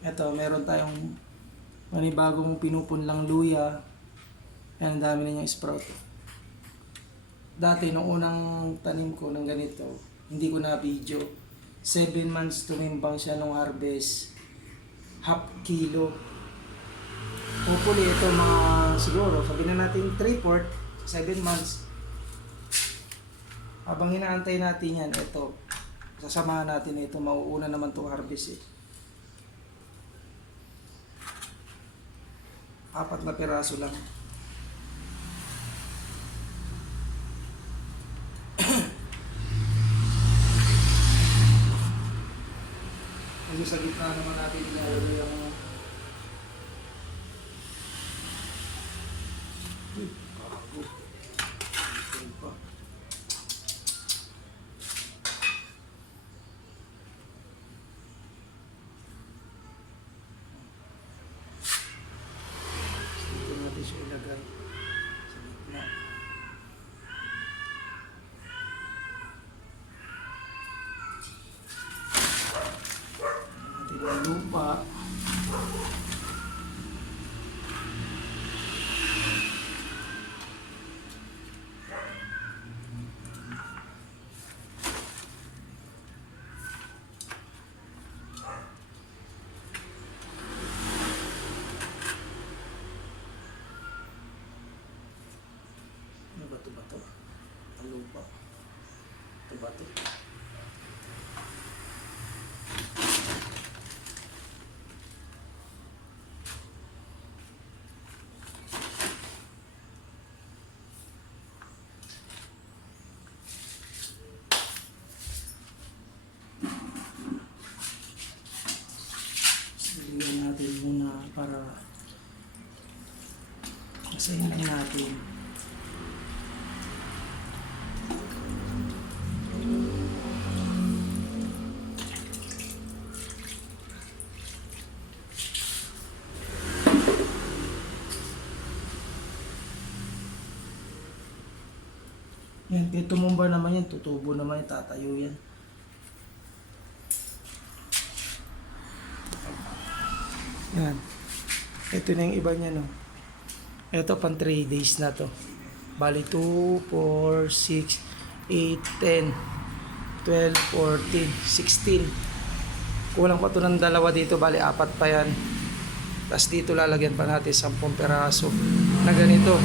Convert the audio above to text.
Ito, meron tayong panibagong pinupunlang luya. Ayan, ang dami na niyang sprout. Dati, nung unang tanim ko ng ganito, hindi ko na video. 7 months tumimbang siya nung harvest. Half kilo. Hopefully, ito mga siguro, sabihin na natin 3/4, 7 months. Habang hinaantay natin yan, ito, sasamahan natin ito, mauuna naman itong harvest eh. 4 na piraso lang. Kasi sa gitna naman natin nilalagay yung kago. Ito pa. Dito natin siya ilagay sa gitna. Natin yung lupa. Ano ba ito ba ito? Ang lupa. Ito ba ito? Sabihin natin muna para masayin lang natin. Yan, kaya tumumba naman yan, tutubo naman yan, tatayo yan. Yan. Ito na yung iba niya, no. Ito pang 3 days na to. Bali 2, 4, 6, 8, 10, 12, 14, 16. Kulang pa to ng dalawa dito, bali 4 pa yan. Tapos dito lalagyan pa natin 10 peraso na ganito.